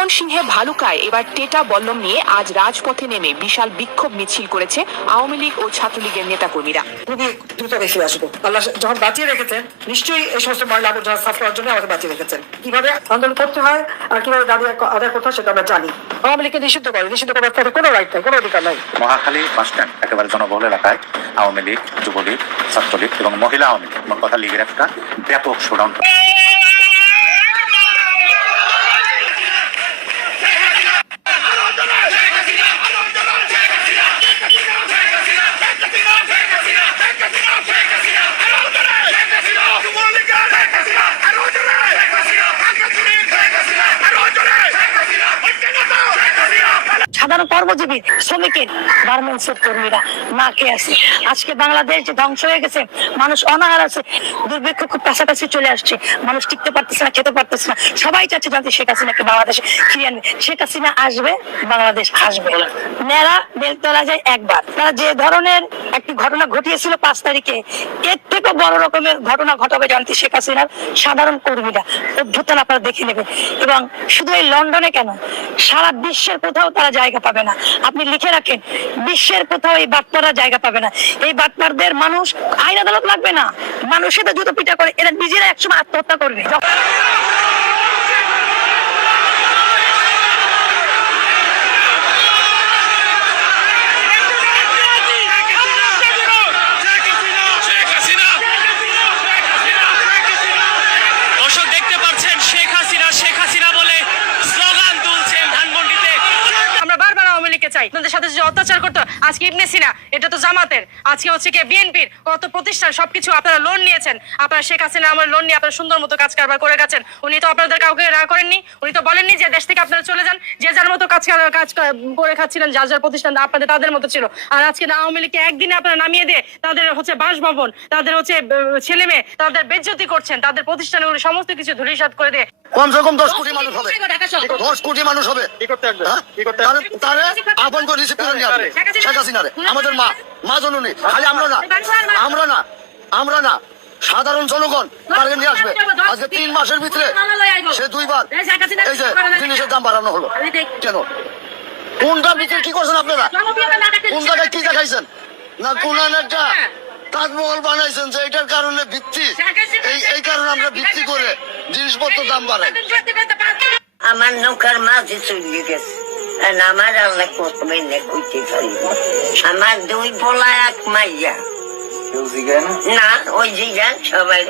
ময়মনসিংহে ভালুকায় এবার টেটা বল্লম নিয়ে আজ রাজপথে নেমে বিশাল বিক্ষোভ মিছিল করেছে আওয়ামী লীগ ও ছাত্রলীগের নেতাকর্মীরা। খুবই দ্রুত বেশি আসবো। আল্লাহ যখন বাঁচিয়ে রেখেছেন, নিশ্চয়ই এই সমস্ত ময়লা আবর্জনা সাফ করার জন্য আমাদের বাঁচিয়ে রেখেছেন। কিভাবে আন্দোলন করতে হয় আর কিভাবে দাবি আদায় করতে হয় সেটা আমরা জানি। আওয়ামী লীগকে নিষিদ্ধ করার কোনো রাইট নাই, কোনো অধিকার নাই। মহাখালী বাস স্ট্যান্ড একেবারে জনবহুল এলাকায় আওয়ামী লীগ, যুবলীগ, ছাত্রলীগ এবং মহিলা আওয়ামী লীগ মোট কথা লীগের একটা ব্যাপক শোডাউন। সাধারণ কর্মজীবী শ্রমিকের গার্মেন্টসের কর্মীরা না খেয়ে আছে। আজকে বাংলাদেশ যে ধ্বংস হয়ে গেছে, মানুষ অনাহার আছে, দুর্ভিক্ষ খুব কাছাকাছি চলে আসছে, মানুষ টিকতে পারতেছে না, খেতে পারতেছে না। সবাই চাচ্ছে জানতে শেখ হাসিনাকে বাংলাদেশে ফিরিয়ে আনবে। শেখ হাসিনা আসবে, বাংলাদেশ আসবে। মেয়েরা বেলতলা যায় একবার। তারা যে ধরনের একটি ঘটনা ঘটিয়েছিল 5 তারিখে, এর থেকে বড় রকমের ঘটনা ঘটাবে জানতে শেখ হাসিনার সাধারণ কর্মীরা। অভ্যুত্থান আপনারা দেখে নেবেন। এবং শুধু এই লন্ডনে কেন, সারা বিশ্বের কোথাও তারা জায়গা পাবে না। আপনি লিখে রাখেন, বিশ্বের কোথাও এই বাটপাররা জায়গা পাবে না। এই বাটপারদের মানুষ আইন আদালত লাগবে না, মানুষের জুতো পিটা করে এরা নিজেরা একসময় আত্মহত্যা করবে। আপনাদের সাথে যে অত্যাচার করতো, আজকে ইবনে সিনা, এটা তো জামাতের, আজকে হচ্ছে কি বিএনপির, কত প্রতিষ্ঠান, সবকিছু আপনারা লোন নিয়েছেন। আপনারা শেখ হাসিনা আমার লোন নিয়ে আপনারা সুন্দর মতো কাজ কারবার করে গেছেন। উনি তো আপনাদের কাউকে রাগ করেননি, উনি তো বলেননি যে দেশ থেকে আপনারা চলে যান। যে যার মতো কাজ করে খাচ্ছিলেন, যার যার প্রতিষ্ঠান আপনাদের তাদের মতো ছিল। আর আজকে আওয়ামী লীগকে একদিনে আপনারা নামিয়ে দিয়ে তাদের হচ্ছে বাসভবন, তাদের হচ্ছে ছেলে মেয়ে, তাদের বেজ্জতি করছেন, তাদের প্রতিষ্ঠানগুলো সমস্ত কিছু ধূলিসাৎ করে দিয়ে। কমসে কম 10 কোটি মানুষ হবে, 10 কোটি মানুষ হবে। তারে আপন করে রিসিভ করে নিয়ে আসবে শেখ হাসিনারে। আমাদের মা জননী, খালি আমরা না সাধারণ জনগণ তাকে নিয়ে আসবে। আজকে 3 মাসের ভিতরে সে 2 বার এই যে জিনিসের দাম বাড়ানো হলো কেন? কোনটা বিক্রি কি করছেন আপনারা? কোন জায়গায় কি দেখাইছেন? না কোন একটা তাজমহল বানাইছেন যে এটার কারণে ভিত্তি, এই কারণে আমরা ভিত্তি করে জিনিসপত্র দাম বাড়াই। আমার নৌকার মাঝে চলে গেছে, আমার আল্লাহ কতবে কইতে পারি। আমার 2 পোলা 1 মাইয়া না, ওই জিগান সবাই